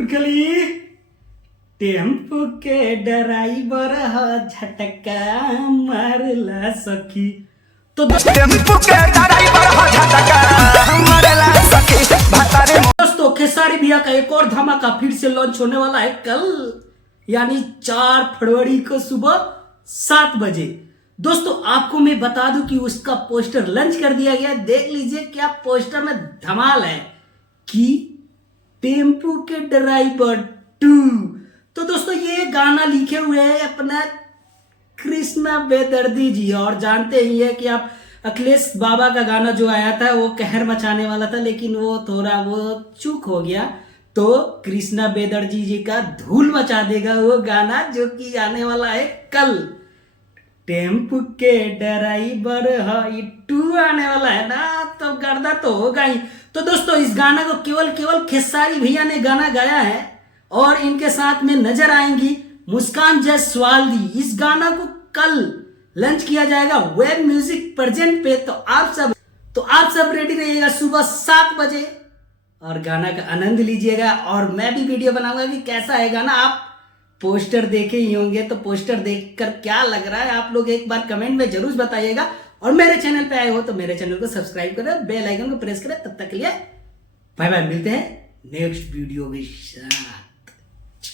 गली टेम्पो के ड्राइवर ह झटका मारला सखी। तो दोस्तों खेसारी भैया का एक और धमाका फिर से लॉन्च होने वाला है कल, यानी 4 फरवरी को सुबह 7 बजे। दोस्तों आपको मैं बता दूं कि उसका पोस्टर लॉन्च कर दिया गया। देख लीजिए क्या पोस्टर में धमाल है कि टेम्पो के ड्राइवर 2। तो दोस्तों ये गाना लिखे हुए हैं अपना कृष्णा बेदर्दी जी, और जानते ही है कि आप अखिलेश बाबा का गाना जो आया था वो कहर मचाने वाला था, लेकिन वो थोड़ा चूक हो गया। तो कृष्णा बेदर्जी जी का धूल मचा देगा वो गाना जो कि आने वाला है कल। टेम्पो के ड्राइवर 2 आने वाला है ना, तो गर्दा तो होगा ही। तो दोस्तों इस गाना को केवल खेसारी भैया ने गाना गाया है और इनके साथ में नजर आएंगी मुस्कान जायसवाल जी। इस गाना को कल लॉन्च किया जाएगा वेब म्यूजिक प्रेजेंट पे। तो आप सब रेडी रहिएगा सुबह 7 बजे और गाना का आनंद लीजिएगा। और मैं भी वीडियो बनाऊंगा कि कैसा है गाना। आप पोस्टर देखे ही होंगे, तो पोस्टर देखकर क्या लग रहा है आप लोग एक बार कमेंट में जरूर बताइएगा। और मेरे चैनल पे आए हो तो मेरे चैनल को सब्सक्राइब करें, बेल आइकन को प्रेस करें। तब तक के लिए बाय बाय, मिलते हैं नेक्स्ट वीडियो के साथ।